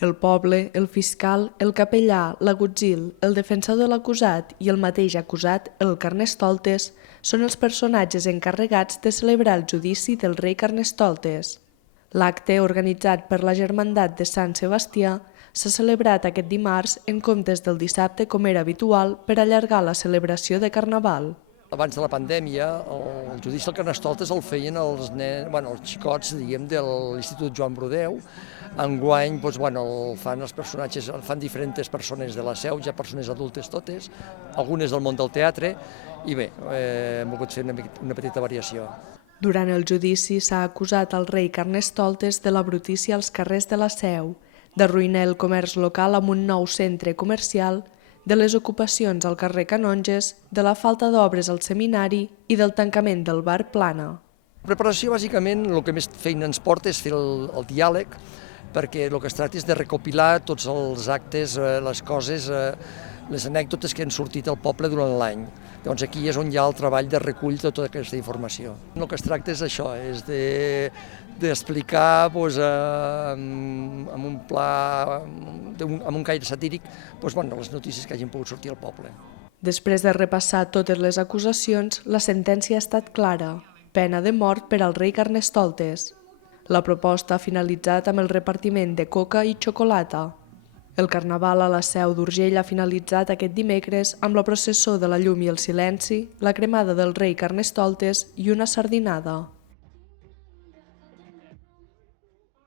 El poble, el fiscal, el capellà, l'agutzil, el defensor de l'acusat i el mateix acusat, el Carnestoltes, són els personatges encarregats de celebrar el judici del rei Carnestoltes. L'acte, organitzat per la Germandat de Sant Sebastià, s'ha celebrat aquest dimarts en comptes del dissabte com era habitual per allargar la celebració de Carnaval. Abans de la pandèmia, el judici del Carnestoltes el feien els xicots de l'Institut Joan Brodeu. Enguany el fan els personatges, el fan diferents persones de la Seu, ja persones adultes totes, algunes del món del teatre, i bé, hem volgut fer una petita variació. Durant el judici s'ha acusat al rei Carnestoltes de la brutícia als carrers de la Seu, d'arruïnar el comerç local amb un nou centre comercial, de les ocupacions al carrer Canonges, de la falta d'obres al seminari i del tancament del bar Plana. La preparació, bàsicament, el que més feina ens porta és fer el diàleg, perquè el que es tracta és de recopilar tots els actes, les coses, les anècdotes que han sortit al poble durant l'any. Llavors aquí és on hi ha el treball de recull de tota aquesta informació. El que es tracta és això, és d'explicar amb un pla, amb un caire satíric, les notícies que hagin pogut sortir al poble. Després de repassar totes les acusacions, la sentència ha estat clara: pena de mort per al rei Carnestoltes. La proposta ha finalitzat amb el repartiment de coca i xocolata. El Carnaval a la Seu d'Urgell ha finalitzat aquest dimecres amb la processó de la llum i el silenci, la cremada del rei Carnestoltes i una sardinada.